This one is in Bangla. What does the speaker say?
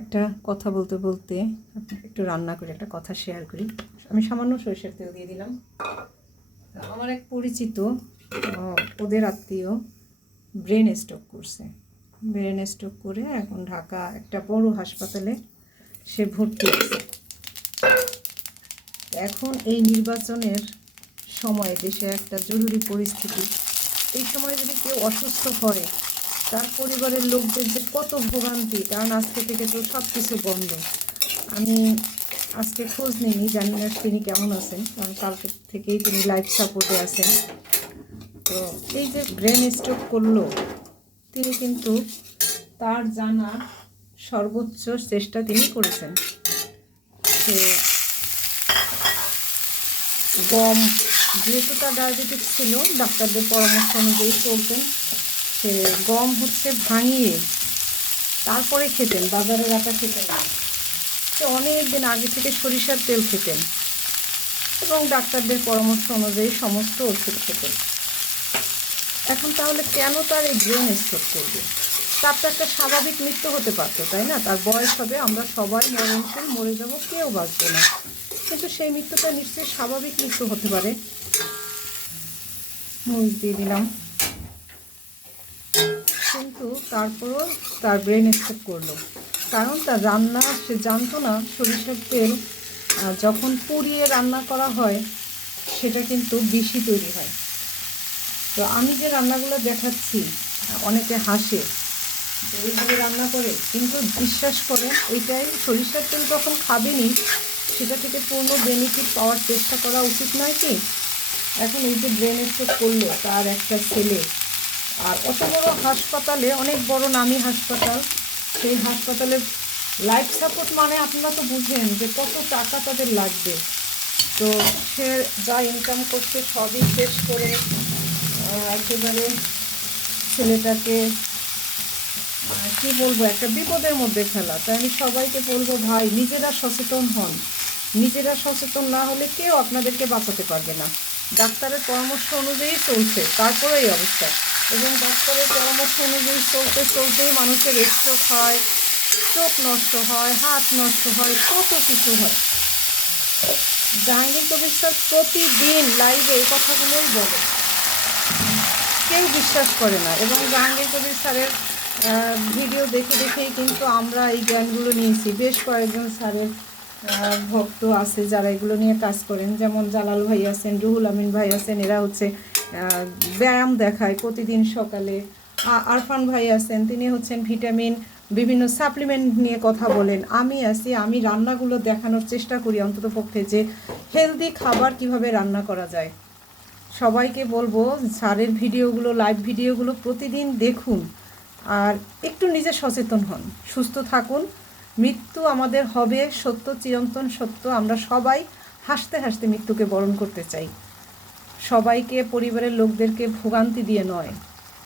একটা কথা বলতে বলতে একটু রান্না করে একটা কথা শেয়ার করি। আমি সামান্য সরিষার তেল দিয়ে দিলাম। আমার এক পরিচিত ওদের আত্মীয় ব্রেন স্ট্রোক করছে। ব্রেন স্ট্রোক করে এখন ঢাকা একটা বড় হাসপাতালে সে ভর্তি আছে। এখন এই নির্বাচনের সময় দেশে একটা জরুরি পরিস্থিতি, এই সময় যদি কেউ অসুস্থ হয় তার পরিবারের লোকদের যে কত ভোগান্তি, কারণ আজকে থেকে তো সব কিছু বন্ধ। আমি আজকে খোঁজ নিইনি, জানি না তিনি কেমন আছেন, কারণ কালকে থেকেই তিনি লাইফ সাপোর্টে আছেন। তো এই যে ব্রেন স্ট্রোক করলো, তিনি কিন্তু তার জানা সর্বোচ্চ চেষ্টা তিনি করেছেন। সে গম, যেহেতু তার ডায়াবেটিস ছিল, ডাক্তারদের পরামর্শ অনুযায়ী চলতেন। সে গম ভাঙিয়ে তারপরে খেতেন, বাজারের আটা খেতেন না। সে অনেক দিন আগে থেকে সরিষার তেল খেতেন এবং ডাক্তারদের পরামর্শ অনুযায়ী সমস্ত ওষুধ খেতেন। এখন তাহলে কেন তার এই ব্রেন স্ট্রোক করবে? তার তো একটা স্বাভাবিক মৃত্যু হতে পারতো, তাই না? তার বয়স হবে, আমরা সবাই মরণশীল, মরে যাব, কেউ বাঁচবে না, কিন্তু সেই মৃত্যুটা নিশ্চয়ই স্বাভাবিক মৃত্যু হতে পারে। মরিচ দিয়ে দিলাম, কিন্তু তারপরও তার ব্রেন স্ট্রোক করলো, কারণ তার রান্না সে জানতো না সরিষার তেল যখন পুড়িয়ে রান্না করা হয় সেটা কিন্তু বেশি তৈরি হয়। তো আমি যে রান্নাগুলো দেখাচ্ছি, অনেকে হাসে যে এইভাবে রান্না করে, কিন্তু বিশ্বাস করেন এইটাই সরিষার তেল যখন খাবেনি সেটা থেকে পূর্ণ বেনিফিট পাওয়ার চেষ্টা করা উচিত নয় কি? এখন এই যে ব্রেন স্ট্রোক করলো তার একটা ছেলে, আর অত বড় হাসপাতালে, অনেক বড় নামি হাসপাতাল, সেই হাসপাতালে লাইফ সাপোর্ট মানে আপনারা তো বুঝেন যে কত টাকা তাদের লাগবে। তো সে যা ইনকাম করছে সবই শেষ করে একেবারে ছেলেটাকে কি বলবো, একটা বিপদের মধ্যে ফেলা। তাই আমি সবাইকে বলবো, ভাই নিজেরা সচেতন হন। নিজেরা সচেতন না হলে কেউ আপনাদেরকে বাঁচাতে পারবে না। ডাক্তারের পরামর্শ অনুযায়ী চলছে, তারপরে এই অবস্থা। এবং ডাক্তারের পরামর্শ অনুযায়ী চলতে চলতেই মানুষের স্ট্রোক হয়, চোখ নষ্ট হয়, হাত নষ্ট হয়, কত কিছু হয়। জাহাঙ্গীর কবির স্যার প্রতিদিন লাইভে এই কথাগুলোই বলে, কেউ বিশ্বাস করে না। এবং জাহাঙ্গীর কবির স্যারের ভিডিও দেখে দেখেই কিন্তু আমরা এই জ্ঞানগুলো নিয়েছি। বেশ কয়েকজন স্যারের ভক্ত আছে যারা এগুলো নিয়ে কাজ করেন, যেমন জালাল ভাই আছেন, রুহুল আমিন ভাই আছেন, এরা ব্যায়াম দেখায় প্রতিদিন সকালে। আরফান ভাই আছেন, তিনি ভিটামিন, বিভিন্ন সাপ্লিমেন্ট নিয়ে কথা বলেন। আমি আছি, আমি রান্নাগুলো দেখানোর চেষ্টা করি অন্ততপক্ষে, যে হেলদি খাবার কিভাবে রান্না করা যায়। সবাইকে বলবো স্যারের ভিডিওগুলো, লাইভ ভিডিওগুলো প্রতিদিন দেখুন, আর একটু নিজে সচেতন হন, সুস্থ থাকুন। মৃত্যু আমাদের হবে, সত্য চিরন্তন সত্য। আমরা সবাই হাসতে হাসতে মৃত্যুকে বরণ করতে চাই, সবাইকে, পরিবারের লোকদেরকে ভোগান্তি দিয়ে নয়।